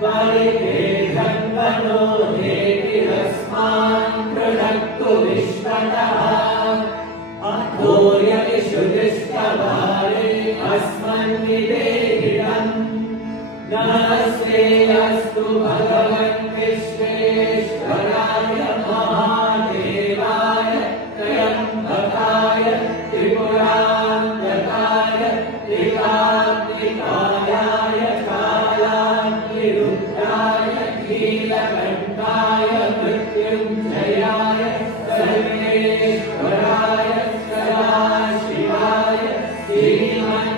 Vale, अस्मान् पृथक्तु विश्वतः अधोर्यविशुदिष्टभारे अस्मन्निवेदितम् नमस्ते अस्तु भगवन् विश्वेश्वराय महादेवाय त्र्यम्बकाय त्रिपुरान्तकाय त्रिकाग्निकायाय कालाग्निरुद्राय नीलकण्ठाय मृत्युञ्जयाय सर्वेश्वराय सदाशिवाय श्रीमन्महादेवाय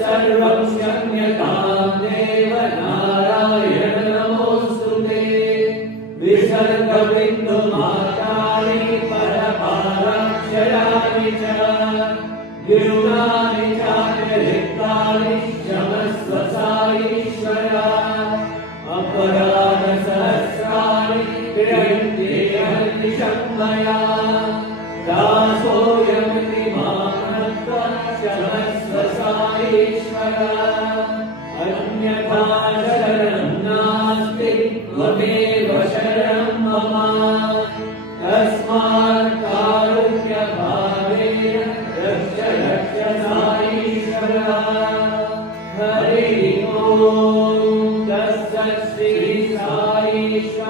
सर्वं क्षम्यतां देव नारायण नमोऽस्तुते विसर्गबिन्दुमात्राणि परपाराक्षराणि च विरुणानि चातिरिक्तानि क्षमस्व साईश्वर अपराधसहस्राणि क्रियन्ते हर्निशं मया दासोऽयमिति मां नत्वा क्षमस्व साईश्वर अन्यथा शरणं नास्ति त्वमेव शरणं मम तस्मात् कारुण्यभावेन रक्ष रक्ष साईश्वर हरिः ओम् तत्सत् श्री साईश्वरार्पणमस्तु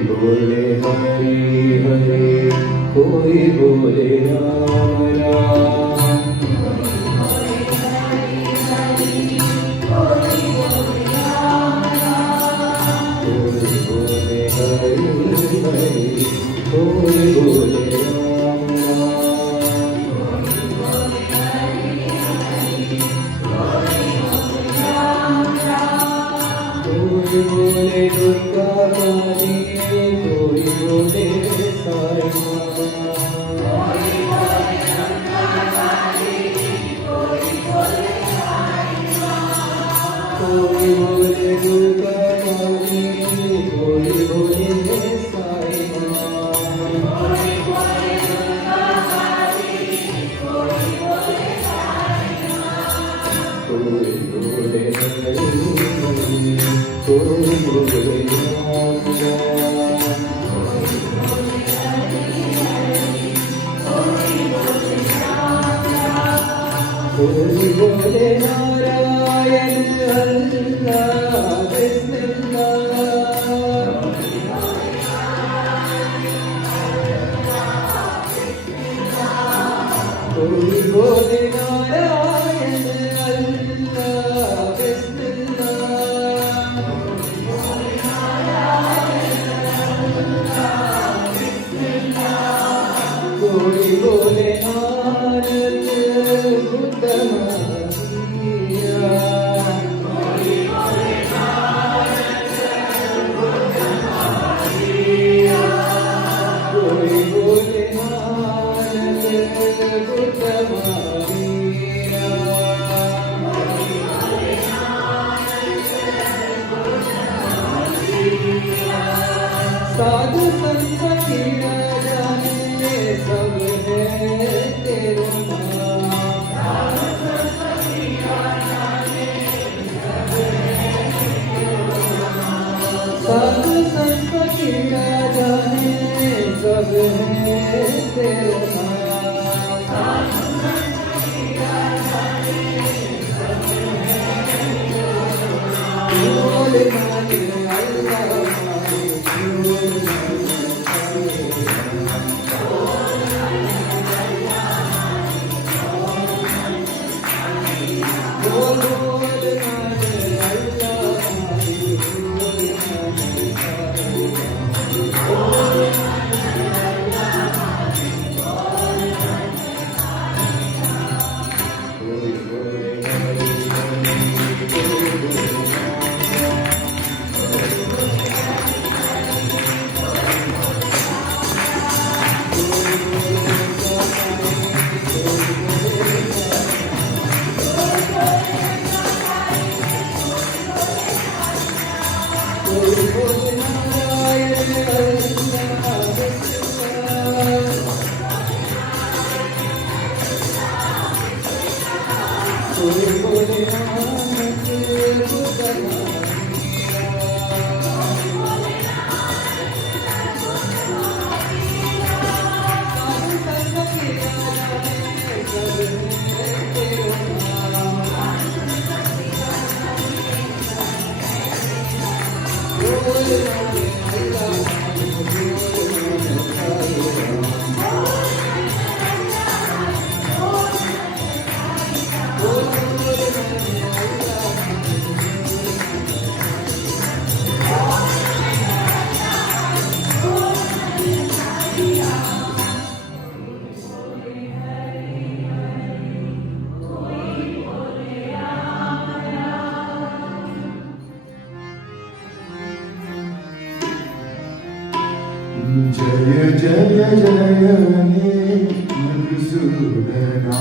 बोले हरि हरि, कोई बोले राम राम। कोई बोले हरि हरि, कोई बोले राम राम। कोई बोले दुर्गा काली, कोई बोले साई माँ। कोई बोले दुर्गा काली, कोई बोले साई माँ। कोई बोले हरि हरि, कोई बोले राम राम। कोई बोले नारायण अल्लाह बिस्मिल्लाह। कोई बोले नारायण अल्लाह बिस्मिल्लाह। कोई बोले नारद बुद्ध महावीरा। कोई बोले नारद बुद्ध महावीरा। साधु संत कीड़ा जाने, सब है तेरो नाम। साधु संत कीड़ा जाने, सब है तेरो नाम। बोल माने अल्लाह माने, बोल जय जय जय हे मधुसूदना।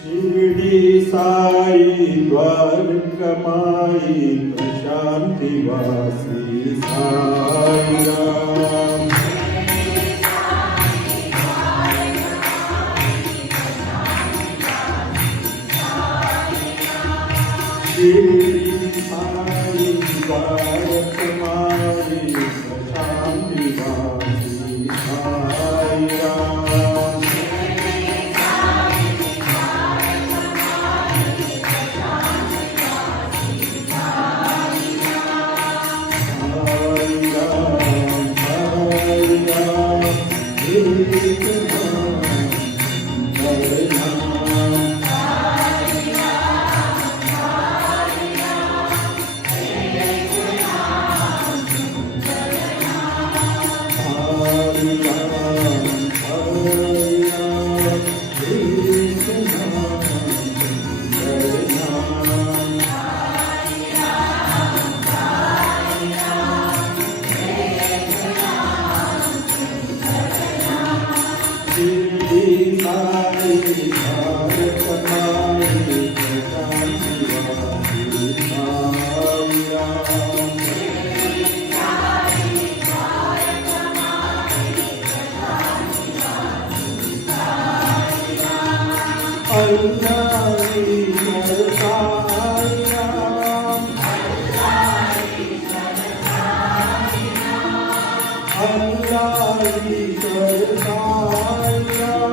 शिरडी साई द्वारकमाई प्रशांति वासी साई राम। शिरडी साई द्वारकमाई प्रशांति वासी Sai Ram. Allah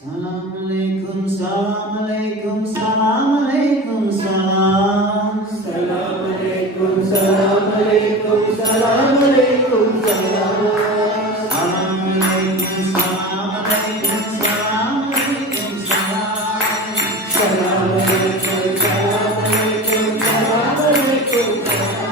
Salam alaikum, salam alaikum, salam alaikum, salam. Salam alaikum, salam alaikum, salam alaikum, salam. Salam alaikum, salam alaikum, salam alaikum, salam. Salam alaikum, salam alaikum, salam alaikum, salam.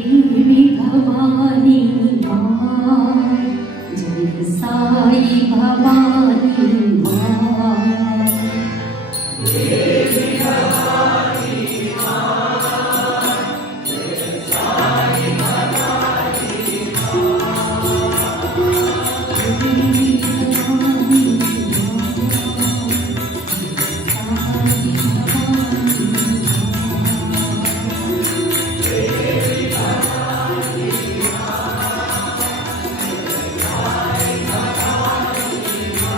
देवी भवानी माँ, जय साई भवानी माँ। देवी भवानी माँ, जय साई भवानी माँ। देवी भवानी माँ,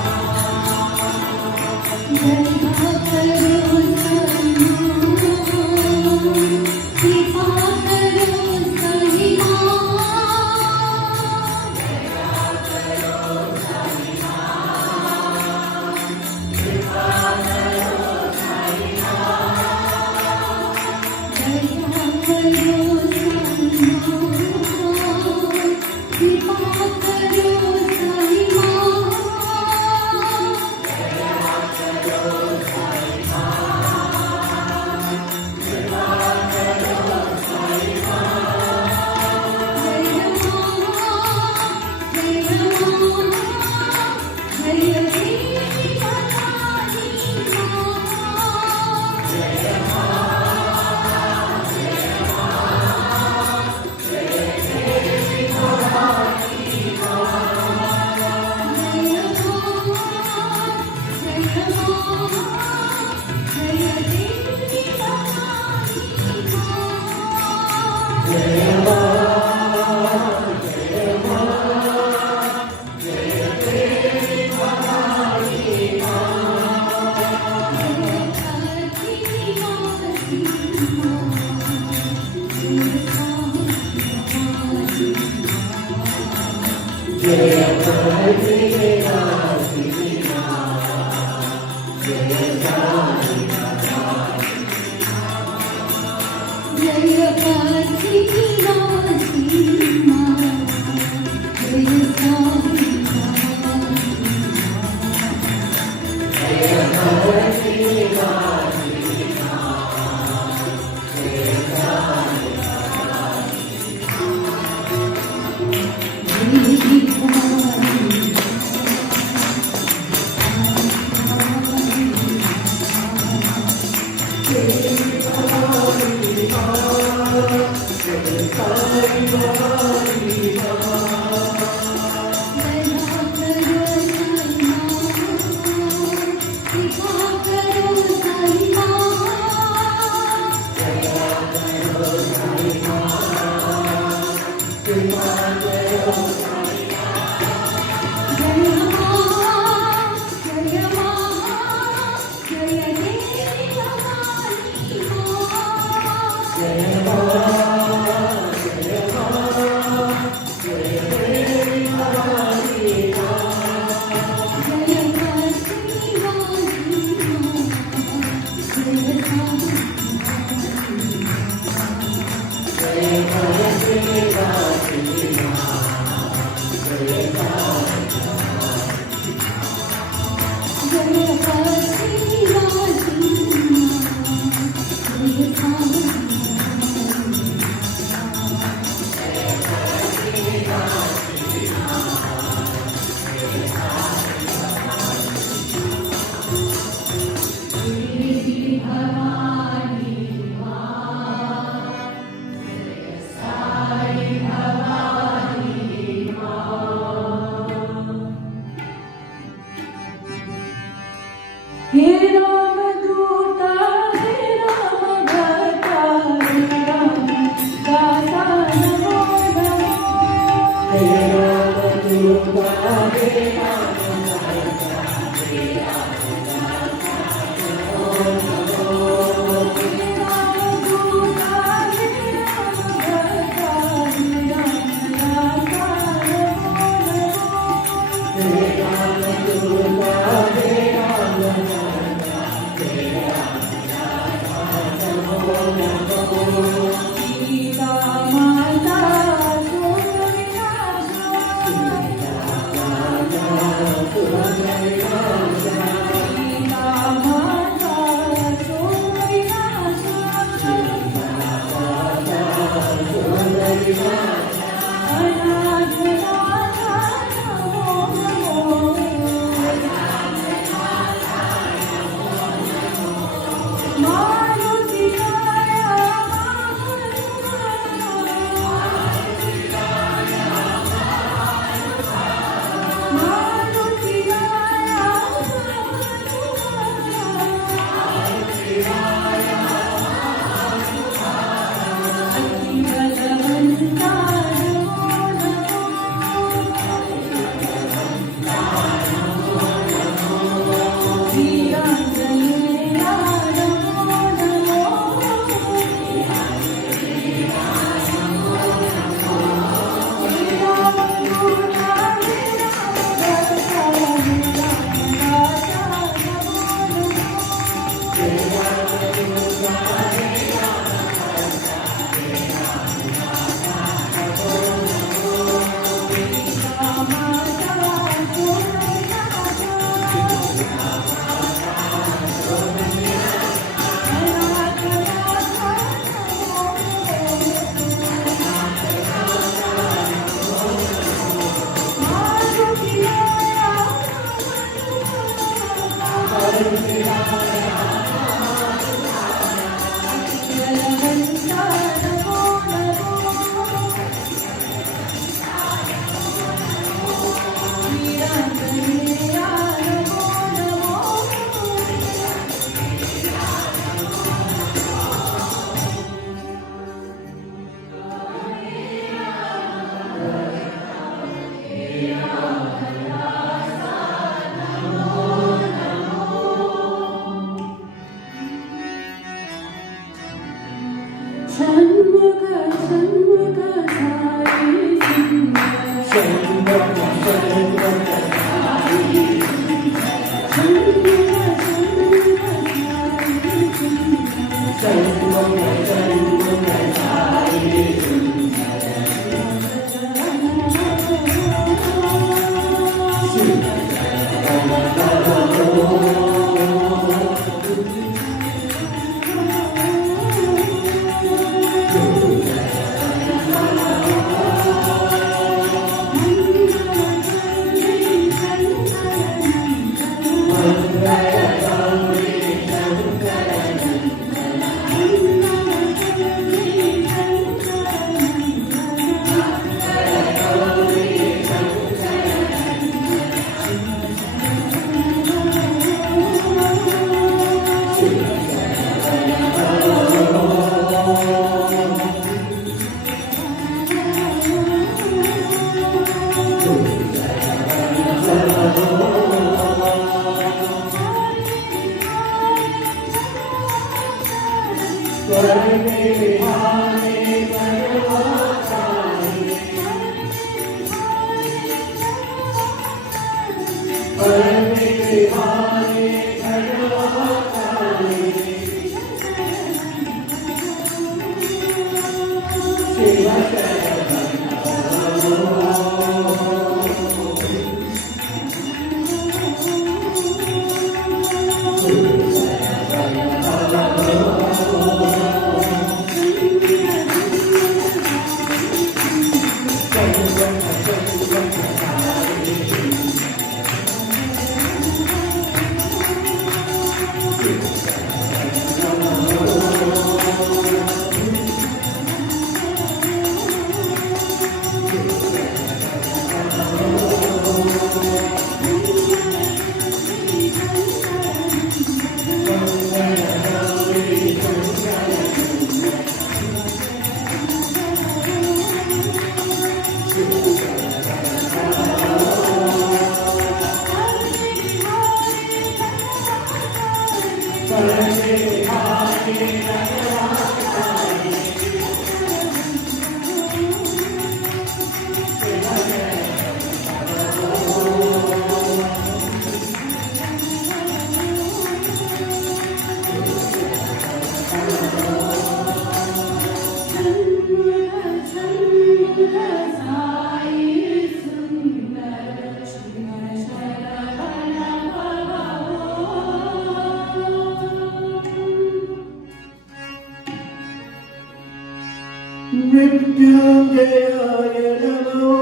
मृत्युंजयाय नमो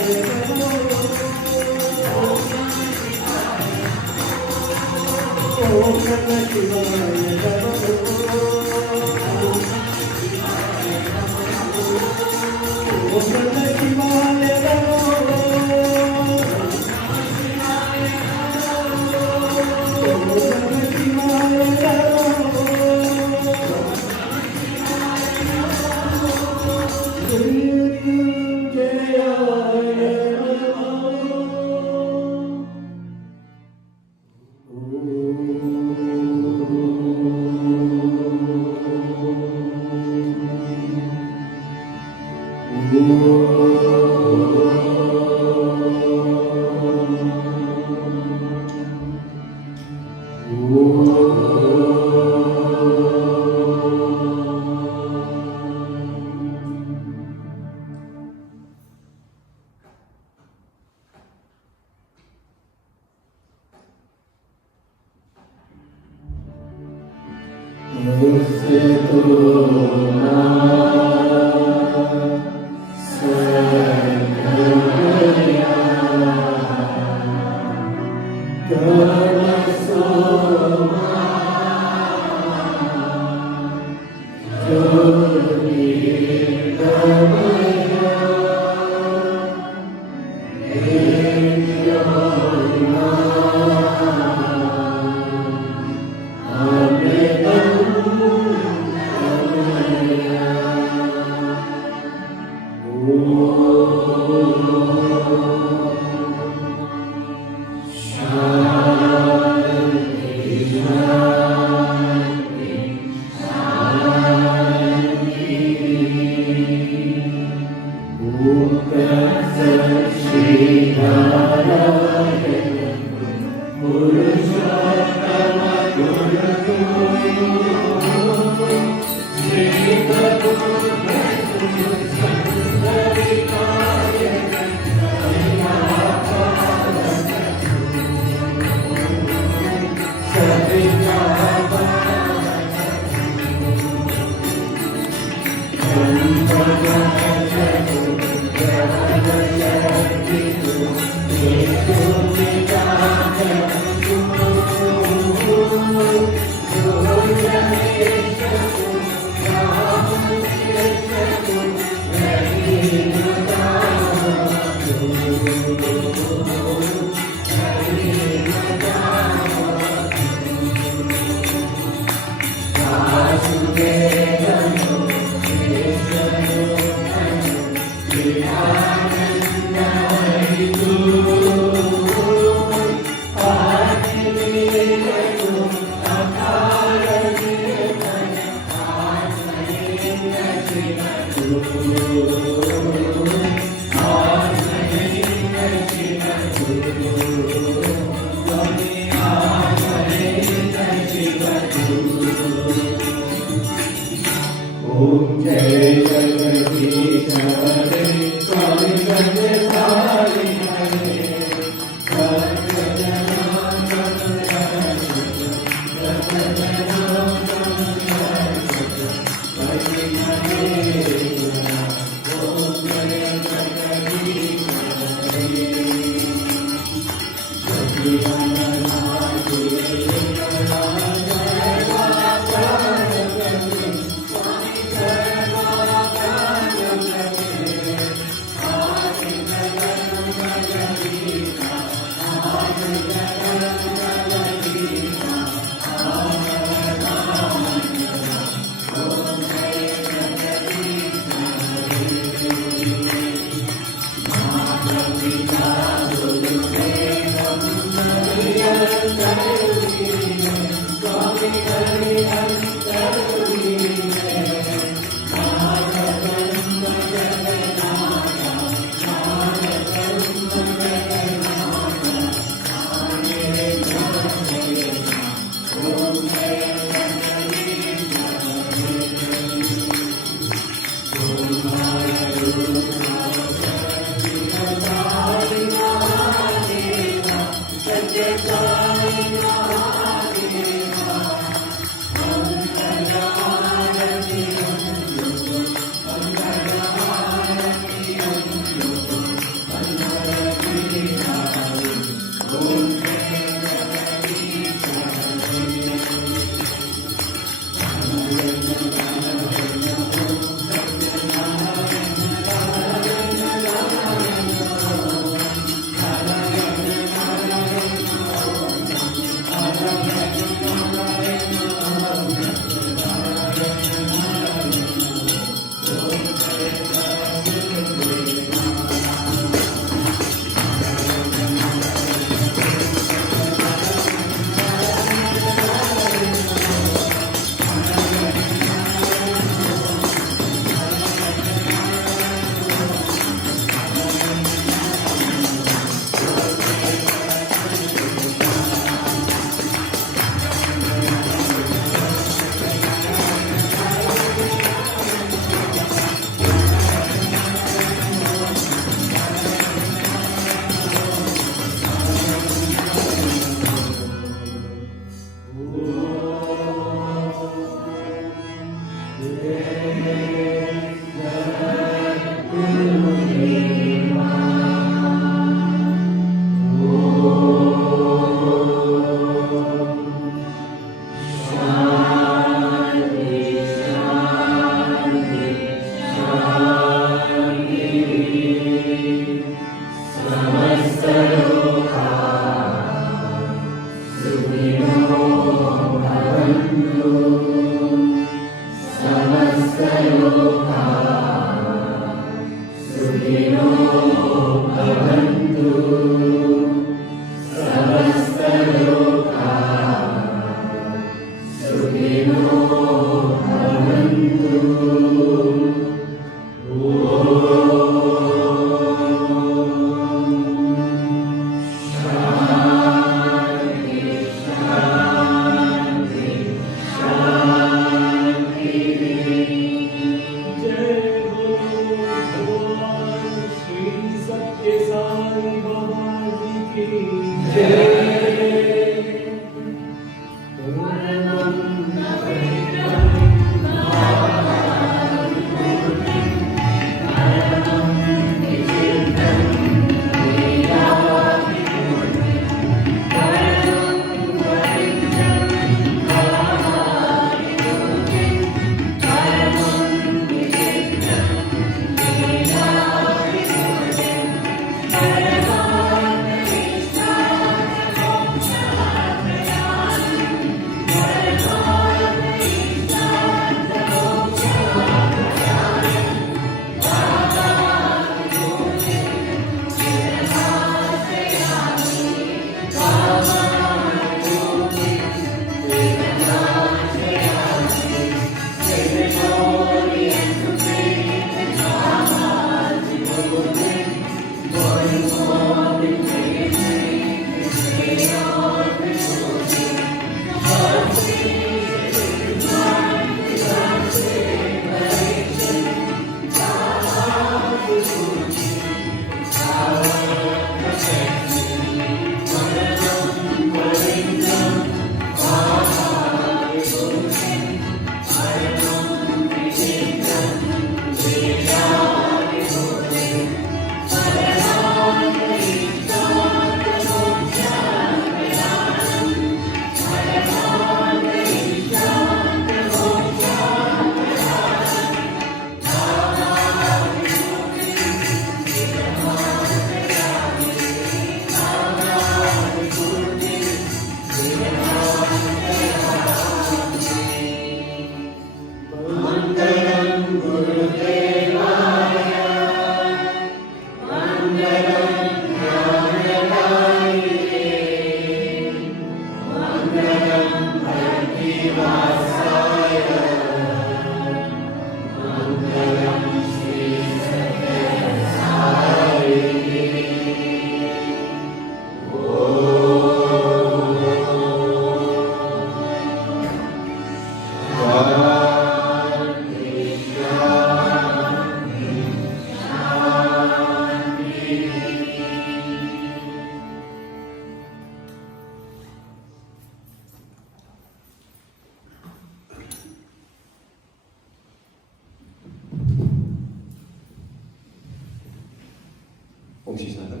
Shisada.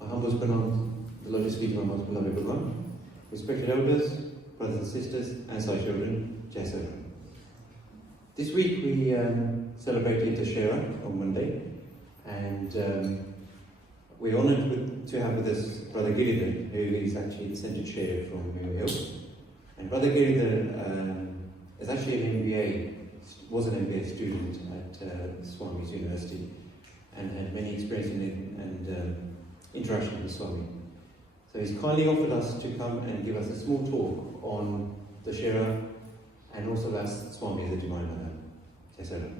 My humble pranam, the Lord's feet of my most beloved Guru, respected elders, brothers and sisters, and my children, Dasara. This week we celebrated Dussehra on Monday, and we're honoured to have with us Brother Giridhar, who is actually the centre chair from Mill Hill. And Brother Giridhar is actually was an MBA student at Swami's University, and had many experience and interaction with Swami. So he's kindly offered us to come and give us a small talk on Dussehra, and also as Swami as a Divine Mother. Dasara.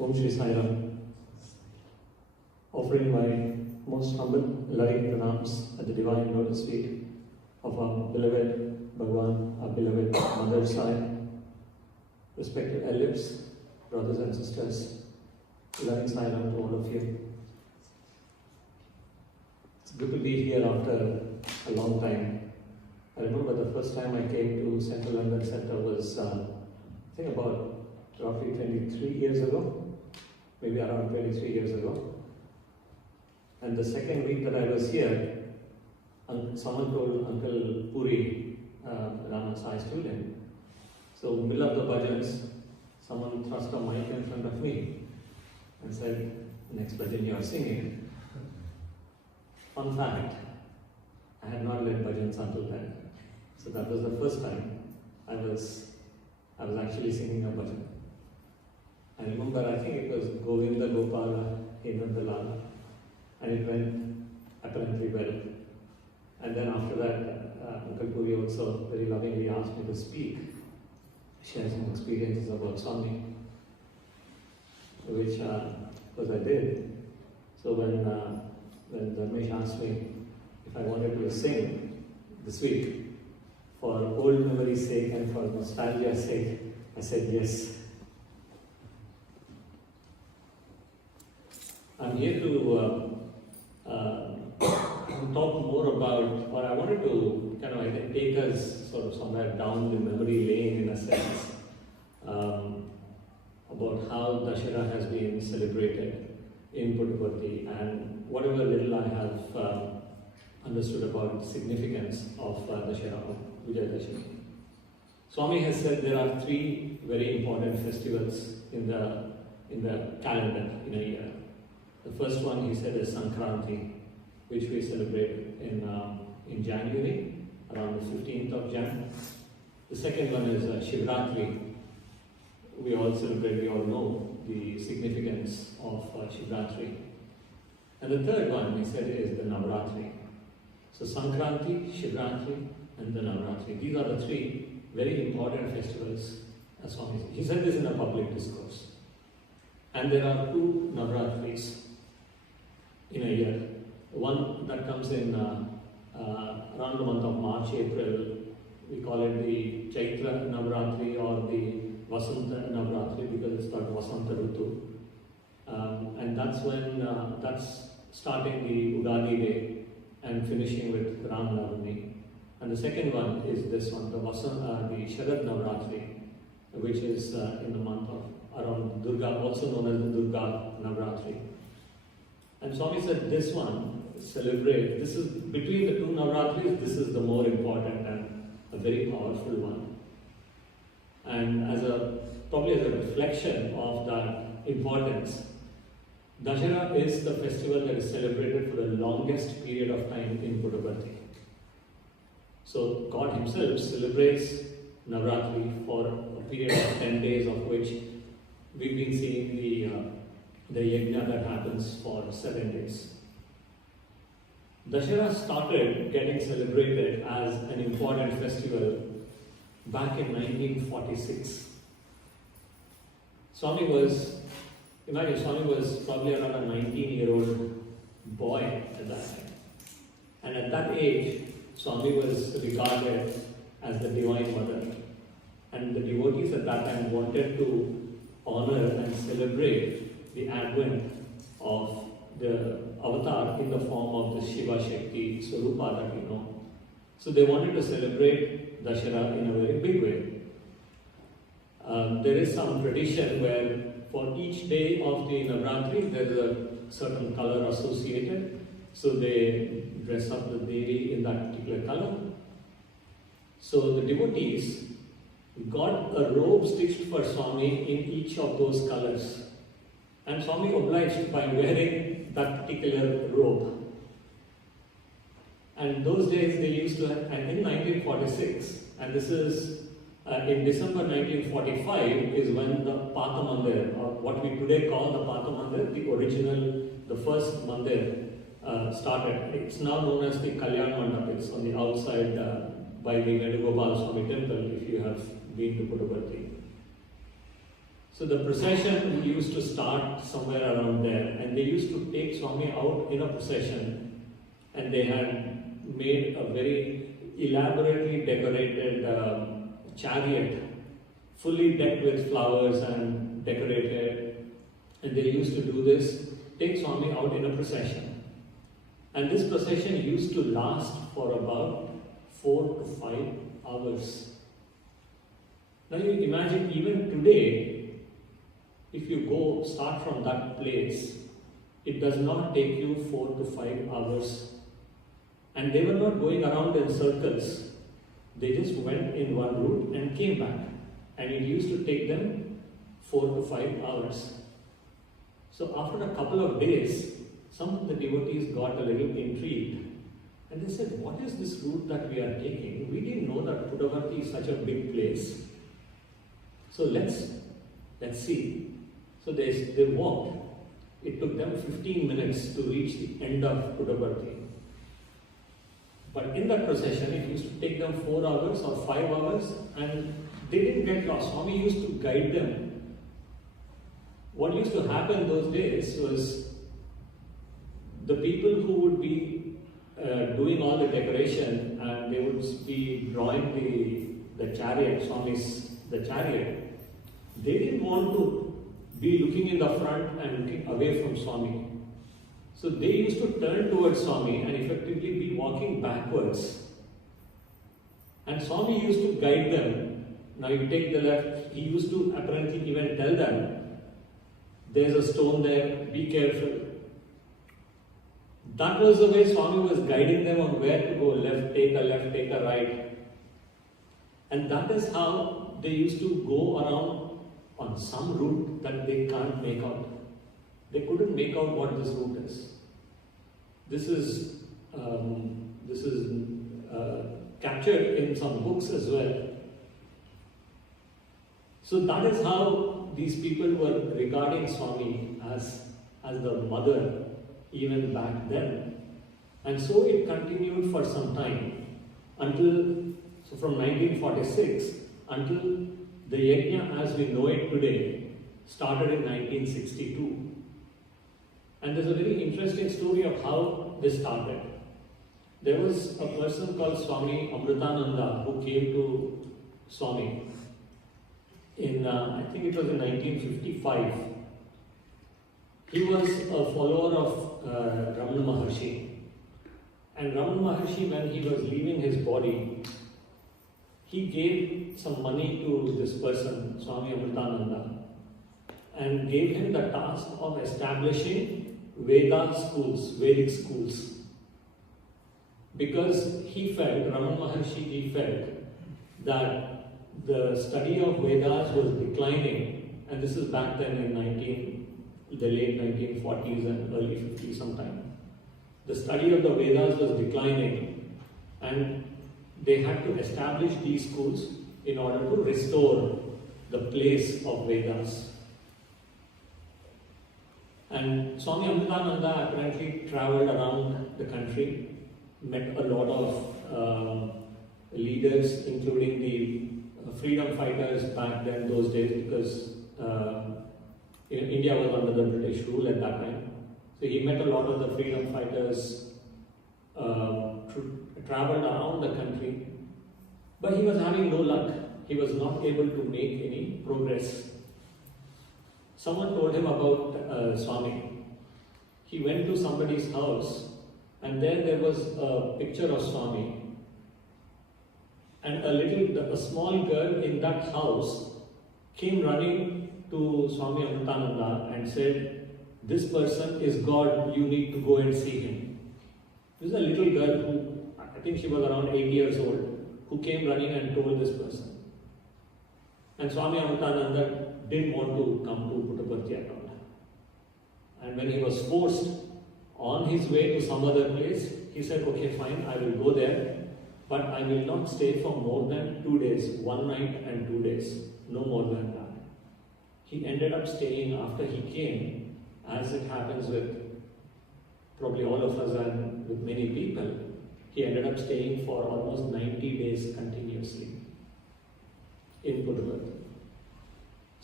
Om Shri Sai Ram. Offering my most humble, loving pranams at the divine lotus feet of our beloved Bhagwan, our beloved Mother Sai, respected elders, brothers and sisters, loving Sai Ram to all of you. It's good to be here after a long time. I remember the first time I came to Central London Centre was, I think about roughly 23 years ago. Maybe around 23 years ago. And the second week that I was here, someone told Uncle Puri, Raman Sai student, so middle of the bhajans, someone thrust a mic in front of me and said, next bhajan you are singing. Fun fact, I had not led bhajans until then. So that was the first time I was actually singing a bhajan. I remember, I think it was Govinda Gopala Hinandalala, and it went apparently well. And then after that, Uncle Puri also very lovingly asked me to speak, share some experiences about Swami, which of course I did. So when Dharmesh asked me if I wanted to sing this week, for old memory's sake and for nostalgia's sake, I said yes. I'm here to talk more about, or I wanted to kind of take us sort of somewhere down the memory lane in a sense, about how Dussehra has been celebrated in Puttaparthi and whatever little I have understood about the significance of Dussehra, of Vijayadashami. Swami has said there are three very important festivals in the calendar in a year. The first one, he said, is Sankranti, which we celebrate in January, around the 15th of Jan. The second one is Shivratri. We all celebrate, we all know the significance of Shivratri. And the third one, he said, is the Navratri. So Sankranti, Shivratri, and the Navratri. These are the three very important festivals, as Swami said. He said this in a public discourse. And there are two Navratris in a year. One that comes in around the month of March, April. We call it the Chaitra Navratri or the Vasanta Navratri because it's called Vasanta Rutu. And that's when, that's starting the Ugadi day and finishing with Ram Navami. And the second one is this one, the Sharad Navratri, which is in the month of around Durga, also known as the Durga Navratri. And Swami said this one, celebrate, this is between the two Navratris, this is the more important and a very powerful one. And probably as a reflection of that importance, Dussehra is the festival that is celebrated for the longest period of time in Puttaparthi. So God himself celebrates Navratri for a period of 10 days, of which we've been seeing the yagna that happens for 7 days. Dussehra started getting celebrated as an important festival back in 1946. Swami was probably around a 19-year-old boy at that time. And at that age, Swami was regarded as the Divine Mother. And the devotees at that time wanted to honor and celebrate the advent of the avatar in the form of the Shiva Shakti Swarupa that we know. So they wanted to celebrate Dussehra in a very big way. There is some tradition where for each day of the Navratri there is a certain color associated. So they dress up the Devi in that particular color. So the devotees got a robe stitched for Swami in each of those colors. And Swami obliged by wearing that particular robe. And those days they used to have, and in 1946, and this is in December 1945 is when the Patha Mandir, or what we today call the Patha Mandir, the original, the first Mandir started. It's now known as the Kalyan Mandap. It's on the outside by the Vedugopal Swami temple if you have been to Puttaparthi. So the procession used to start somewhere around there, and they used to take Swami out in a procession, and they had made a very elaborately decorated chariot, fully decked with flowers and decorated, and they used to do this, take Swami out in a procession. And this procession used to last for about 4 to 5 hours. Now you imagine even today, if you go start from that place, it does not take you 4 to 5 hours. And they were not going around in circles. They just went in one route and came back. And it used to take them 4 to 5 hours. So after a couple of days, some of the devotees got a little intrigued. And they said, what is this route that we are taking? We didn't know that Puttaparthi is such a big place. So let's see. So they walked. It took them 15 minutes to reach the end of Puttaparthi. But in that procession, it used to take them 4 hours or 5 hours, and they didn't get lost. Swami used to guide them. What used to happen those days was the people who would be doing all the decoration, and they would be drawing the chariot, the chariot. They didn't want to be looking in the front and looking away from Swami. So they used to turn towards Swami and effectively be walking backwards. And Swami used to guide them. Now you take the left. He used to apparently even tell them, there's a stone there, be careful. That was the way Swami was guiding them on where to go, left, take a right. And that is how they used to go around on some route that they can't make out. They couldn't make out what this route is. This is captured in some books as well. So that is how these people were regarding Swami as the mother even back then. And so it continued for some time from 1946 until the yagna as we know it today started in 1962. And there's a very interesting story of how this started. There was a person called Swami Amritananda who came to Swami in, I think it was in 1955. He was a follower of Ramana Maharshi. And Ramana Maharshi, when he was leaving his body, he gave some money to this person, Swami Amritananda, and gave him the task of establishing Veda schools, Vedic schools. Because he felt, Ramana Maharshi, that the study of Vedas was declining, and this is back then in the late 1940s and early 50s sometime. The study of the Vedas was declining, and they had to establish these schools in order to restore the place of Vedas. And Swami Amritananda apparently traveled around the country, met a lot of leaders, including the freedom fighters back then, those days, because India was under the British rule at that time. So he met a lot of the freedom fighters, traveled around the country, but he was having no luck. he was not able to make any progress. Someone told him about Swami. He went to somebody's house, and there was a picture of Swami. And a small girl in that house came running to Swami Amritananda and said, "This person is God, you need to go and see him." This is a little girl who, I think she was around 8 years old, who came running and told this person. And Swami Amritananda didn't want to come to Puttaparthi at all. And when he was forced on his way to some other place, he said, "Okay, fine, I will go there, but I will not stay for more than 2 days, 1 night and 2 days, no more than that." He ended up staying after he came, as it happens with probably all of us and with many people. He ended up staying for almost 90 days continuously in Puttaparthi.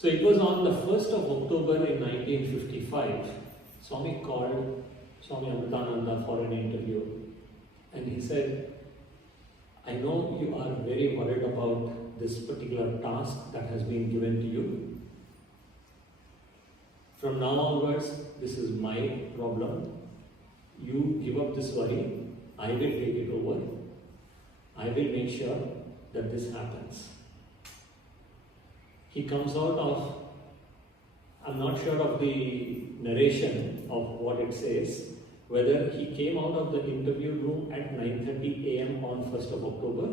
So it was on the 1st of October in 1955, Swami called Swami Amritananda for an interview, and he said, "I know you are very worried about this particular task that has been given to you. From now onwards, this is my problem. You give up this worry, I will take it over. I will make sure that this happens." He comes out of, I'm not sure of the narration of what it says, whether he came out of the interview room at 9:30 a.m. on 1st of October,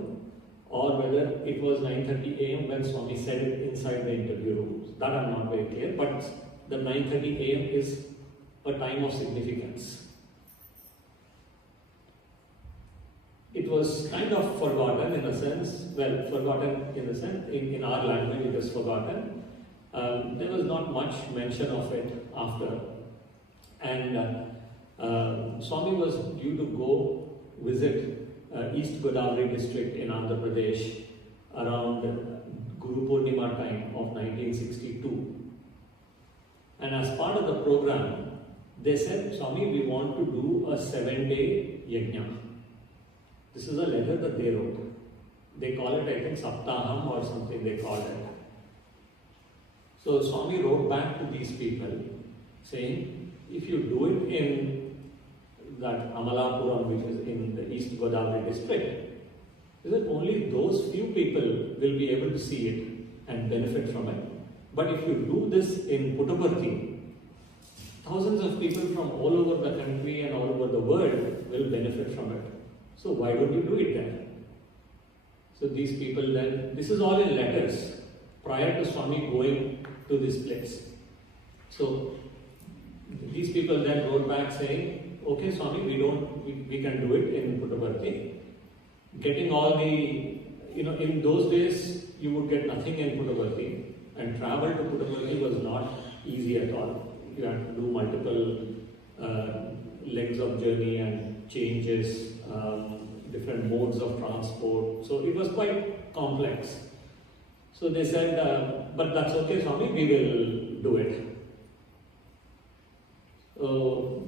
or whether it was 9:30 a.m. when Swami said it inside the interview room. That I'm not very clear, but the 9:30 a.m. is a time of significance. It was kind of forgotten in a sense, in our language it was forgotten. There was not much mention of it after. And Swami was due to go visit East Godavari district in Andhra Pradesh around Guru Purnima time of 1962. And as part of the program, they said, "Swami, we want to do a 7-day yagna." This is a letter that they wrote. They call it, I think, Saptaham or something they call it. So Swami wrote back to these people saying, if you do it in that Amalapuram, which is in the East Godavari district, is that only those few people will be able to see it and benefit from it. But if you do this in Puttaparthi, thousands of people from all over the country and all over the world will benefit from it. So why don't you do it there? So these people then, this is all in letters prior to Swami going to this place. So these people then wrote back saying, "Okay, Swami, we can do it in Puttaparthi." Getting all the, in those days you would get nothing in Puttaparthi, and travel to Puttaparthi was not easy at all. You had to do multiple legs of journey and changes, different modes of transport. So it was quite complex. So they said, "But that's okay, Swami, we will do it."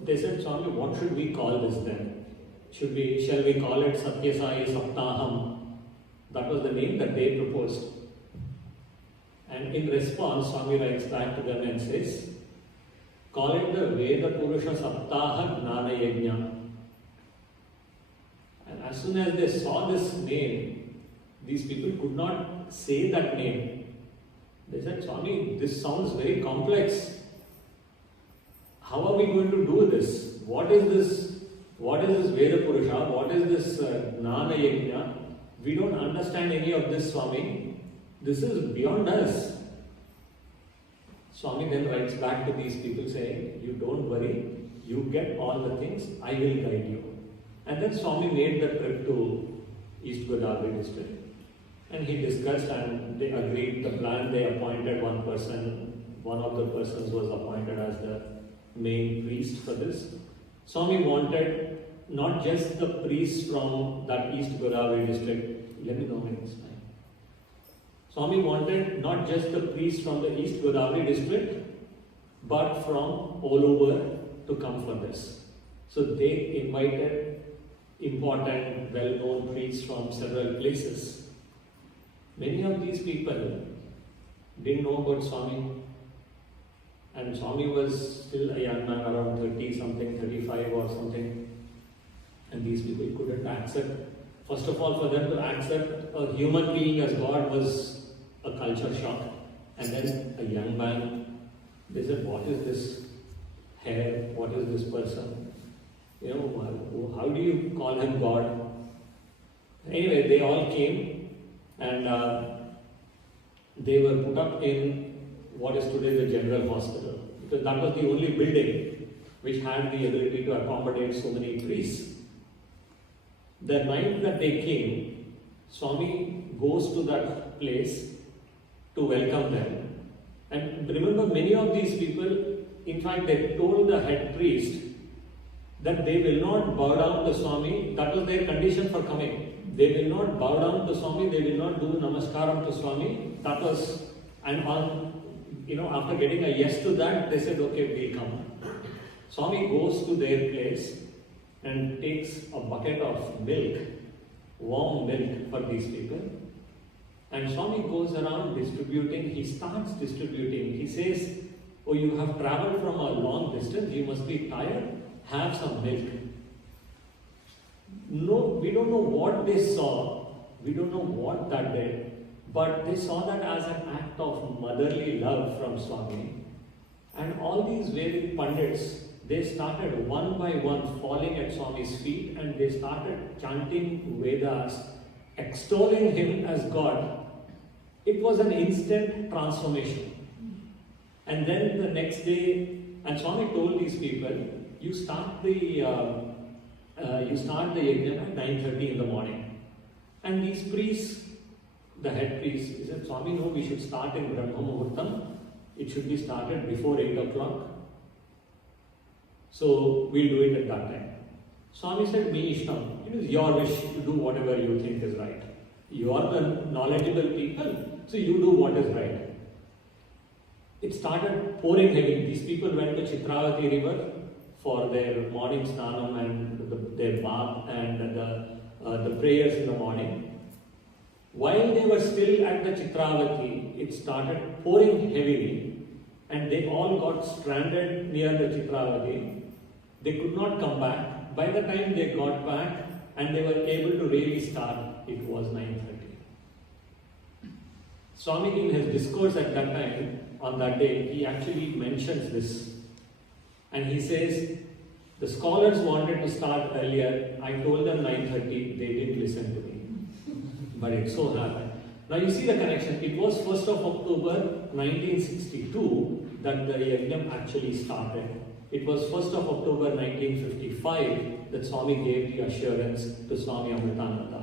They said, "Swami, what should we call this then? Shall we call it Satya Sai Saptaham?" That was the name that they proposed. And in response, Swami writes back to them and says, "Call it the Veda Purusha Saptaha Gnana Yagna." And as soon as they saw this name, these people could not say that name. They said, "Swami, this sounds very complex. How are we going to do this? What is this? What is this Veda Purusha? What is this Gnana Yagna? We don't understand any of this, Swami. This is beyond us." Swami then writes back to these people saying, "You don't worry, you get all the things, I will guide you." And then Swami made the trip to East Godavari district. And he discussed and they agreed the plan. They appointed one person. One of the persons was appointed as the main priest for this. Swami wanted not just the priests from that East Godavari district. Let me know when it's time. Swami wanted not just the priests from the East Godavari district, but from all over to come for this. So they invited important, well-known priests from several places. Many of these people didn't know about Swami. And Swami was still a young man, around 30 something, 35 or something. And these people couldn't accept. First of all, for them to accept a human being as God was a culture shock. And then a young man, they said, what is this hair? What is this person? You know, how do you call him God? Anyway, they all came and they were put up in what is today the General Hospital. Because that was the only building which had the ability to accommodate so many priests. The night that they came, Swami goes to that place to welcome them. And remember, many of these people, in fact, they told the head priest that they will not bow down to Swami. That was their condition for coming. They will not bow down to Swami, they will not do namaskaram to Swami. That was, and after getting a yes to that, they said, okay, we'll come. Swami goes to their place and takes a bucket of milk, warm milk for these people. And Swami goes around distributing, he starts distributing. He says, oh, you have traveled from a long distance, you must be tired, have some milk. No, we don't know what they saw, we don't know what that did, but they saw that as an act of motherly love from Swami. And all these Vedic Pandits, they started one by one falling at Swami's feet and they started chanting Vedas, extolling him as God. It was an instant transformation. And then the next day, and Swami told these people, you start the yagna at 9:30 in the morning. And these priests, the head priest, he said, Swami, no, we should start in Brahma Muhurtam. It should be started before 8 o'clock. So we'll do it at that time. Swami said, me ishtam. It is your wish to do whatever you think is right. You are the knowledgeable people, so you do what is right. It started pouring heavy. These people went to Chitravati river for their morning snanam and their bath and the prayers in the morning. While they were still at the Chitravati, it started pouring heavily and they all got stranded near the Chitravati. They could not come back. By the time they got back and they were able to really start, it was 9:30. Swami in his discourse at that time, on that day, he actually mentions this. And he says, the scholars wanted to start earlier. I told them 9:30, they didn't listen to me. But it so happened. Now you see the connection. It was 1st of October 1962 that the yagna actually started. It was 1st of October 1955 that Swami gave the assurance to Swami Amritananda.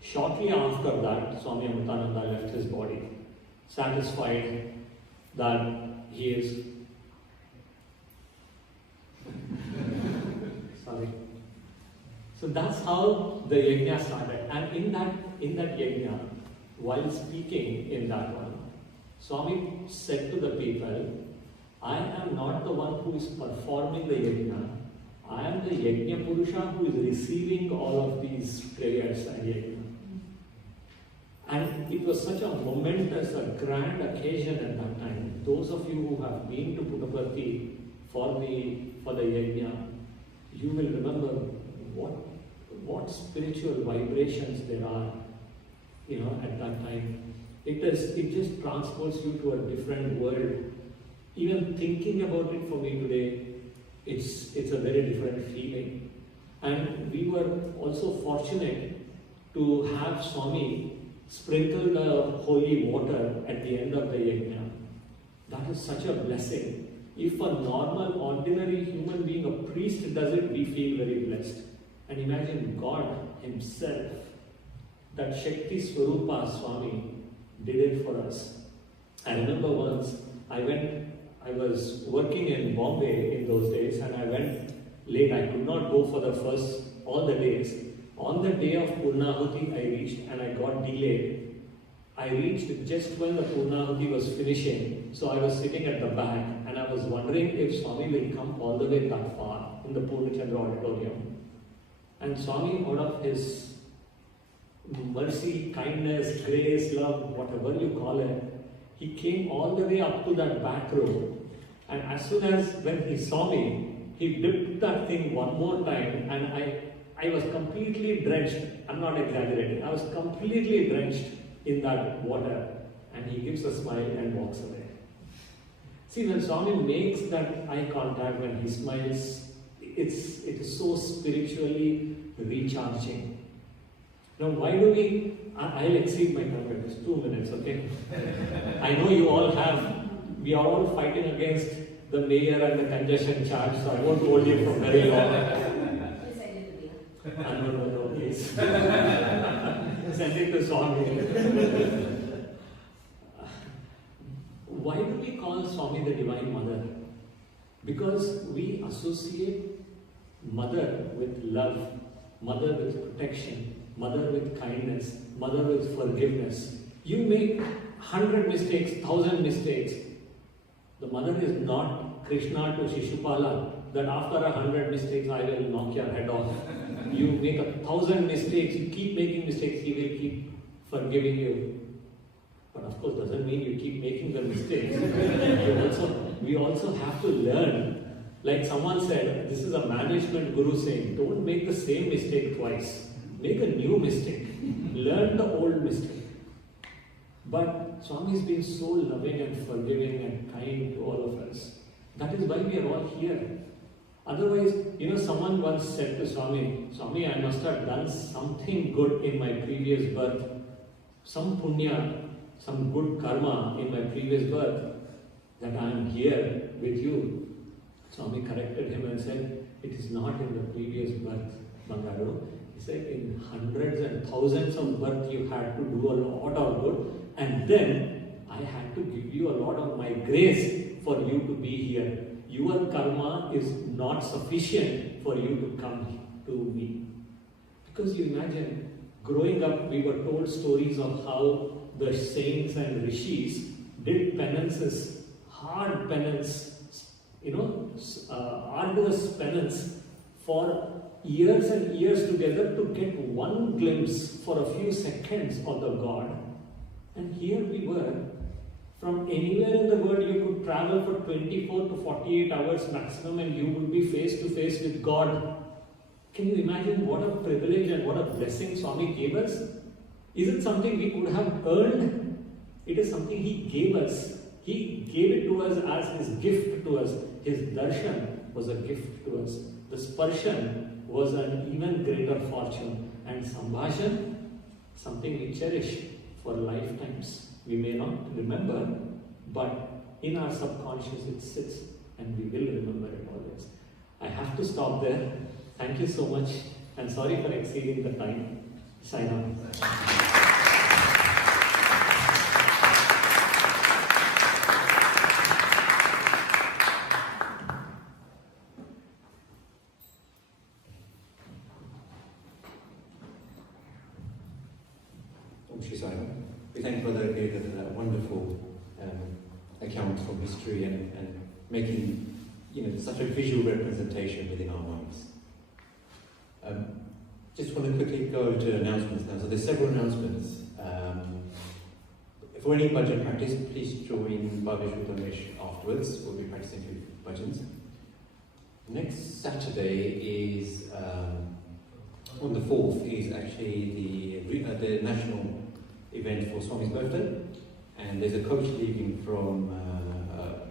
Shortly after that, Swami Amritananda left his body, satisfied that he is sorry. So that's how the yagna started. And in that yagna, while speaking in that one, Swami said to the people, I am not the one who is performing the yagna. I am the yagna purusha who is receiving all of these prayers and yagna. And it was such a momentous, a grand occasion at that time. Those of you who have been to Puttaparthi for the yagna, you will remember what spiritual vibrations there are, at that time. It just transports you to a different world. Even thinking about it for me today, it's a very different feeling. And we were also fortunate to have Swami sprinkle the holy water at the end of the yagna. That is such a blessing. If a normal, ordinary human being, a priest does it, we feel very blessed. And imagine God himself, that Shakti Swarupa Swami did it for us. I remember once I was working in Bombay in those days and I went late. I could not go for all the days. On the day of Purnahuti I reached and I got delayed. I reached just when the Purnahuti was finishing. So I was sitting at the back and I was wondering if Swami will come all the way that far in the Purnachandra auditorium. And Swami, out of his mercy, kindness, grace, love, whatever you call it. He came all the way up to that back row. And as soon as when he saw me, he dipped that thing one more time, and I was completely drenched. I'm not exaggerating. I was completely drenched in that water. And he gives a smile and walks away. See, when Swami makes that eye contact, when he smiles, it is so spiritually recharging. Now, why do we? I'll exceed my time. It is 2 minutes, okay? I know you all have. We are all fighting against the mayor and the congestion charge, so I won't hold you for very long. No, please. Send it to Swami. Why do we call Swami the Divine Mother? Because we associate mother with love, mother with protection, mother with kindness, mother with forgiveness. You make 100 mistakes, 1,000 mistakes. The mother is not Krishna to Shishupala, that after 100 mistakes I will knock your head off. You make 1,000 mistakes, you keep making mistakes, he will keep forgiving you. But of course, doesn't mean you keep making the mistakes. we also have to learn. Like someone said, this is a management guru saying, don't make the same mistake twice. Make a new mistake. Learn the old mistake. But Swami has been so loving and forgiving and kind to all of us. That is why we are all here. Otherwise, someone once said to Swami, Swami, I must have done something good in my previous birth. Some punya, some good karma in my previous birth, that I am here with you. Swami corrected him and said, it is not in the previous birth, Bangaru. He said, in hundreds and thousands of births you had to do a lot of good, and then I had to give you a lot of my grace for you to be here. Your karma is not sufficient for you to come to me. Because you imagine, growing up, we were told stories of how the saints and rishis did penances, hard penance, arduous penance for years and years together to get one glimpse for a few seconds of the God. And here we were, from anywhere in the world you could travel for 24 to 48 hours maximum and you would be face to face with God. Can you imagine what a privilege and what a blessing Swami gave us? Is it something we could have earned? It is something He gave us. He gave it to us as His gift to us. His darshan was a gift to us. The sparshan was an even greater fortune. And sambhashan, something we cherish for lifetimes. We may not remember, but in our subconscious it sits and we will remember it always. I have to stop there. Thank you so much and sorry for exceeding the time. Sainam. We thank Brother Veda for that wonderful account from history and making such a visual representation within our minds. Just want to quickly go to announcements now. So there's several announcements. For any bhajan practice, please join Bhavesh with Ramesh afterwards. We'll be practicing through bhajans. Next Saturday is on the 4th is actually the national event for Swami's birthday, and there's a coach leaving from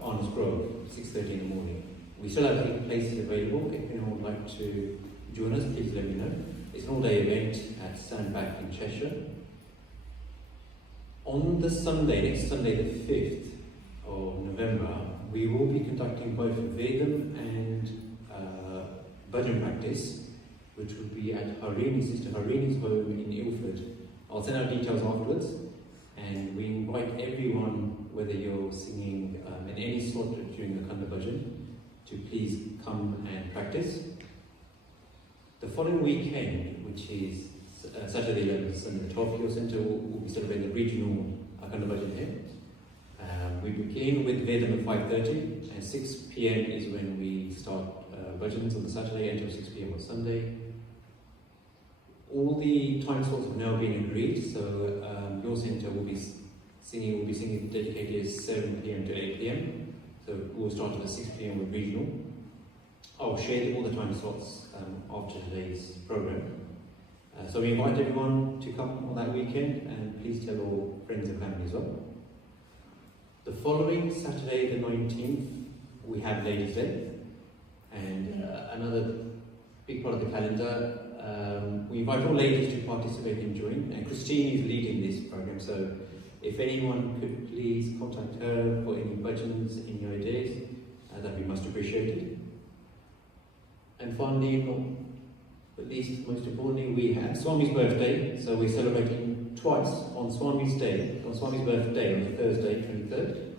Arnos Grove, 6:30 in the morning. We still have 8 places available. If anyone would like to join us, please let me know. It's an all-day event at Sandbach in Cheshire. On the Sunday, next Sunday the 5th of November, we will be conducting both Vedam and bhajan practice, which will be at Sister Harini's home in Ilford. I'll send out details afterwards, and we invite everyone, whether you're singing in any slot during the Khanda Bhajan, to please come and practice. The following weekend, which is Saturday 11th and the 12th, your centre will be celebrating the regional Khanda Bhajan here. We begin with Veda at 5:30, and 6 p.m. is when we start bhajans on the Saturday until 6 p.m. on Sunday. All the time slots have now been agreed, so your centre will be singing dedicated 7 p.m. to 8 p.m. So we'll start at 6 p.m. with regional. I'll share all the time slots after today's program. So we invite everyone to come on that weekend, and please tell all friends and family as well. The following Saturday, the 19th, we have Ladies' Day, and another big part of the calendar. We invite all ladies to participate and join, and Christine is leading this program, so if anyone could please contact her for any budgets, any ideas, that'd be most appreciated. And finally, not least, most importantly, we have Swami's birthday, so we're celebrating twice on Swami's day. On Swami's birthday, on Thursday, 23rd,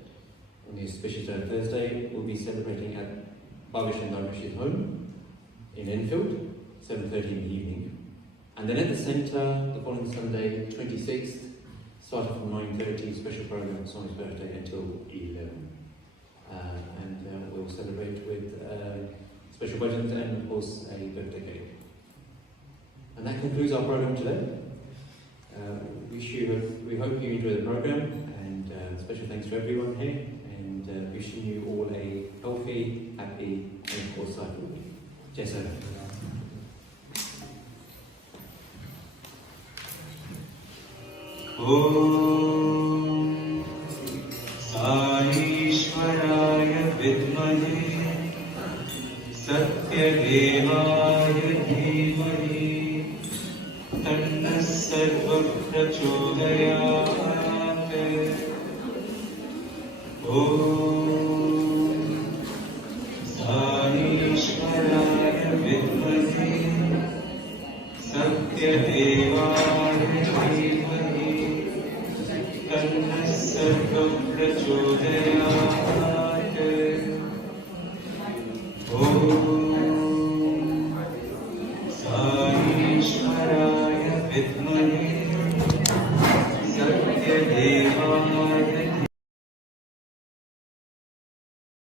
on the auspicious day on Thursday, we'll be celebrating at Bhavish and Darvish's home in Enfield, 7:30 in the evening. And then at the centre, the following Sunday, 26th, starting from 9:30, special program on Swami's birthday until 11. And we'll celebrate with special budgets and, of course, a birthday cake. And that concludes our program today. We hope you enjoy the program, and special thanks to everyone here, and wishing you all a healthy, happy, and of course, cycle week. Dasara. Om Saishwaraya Vidmahe Satyadevaya Dhimahi Tanna Sarva Prachodayat. Om Saishwaraya Vidmahe Satyadevaya Dhimahi Tanna Sarva Prachodayat. Om Saishwaraya Vidmahe Satyadevaya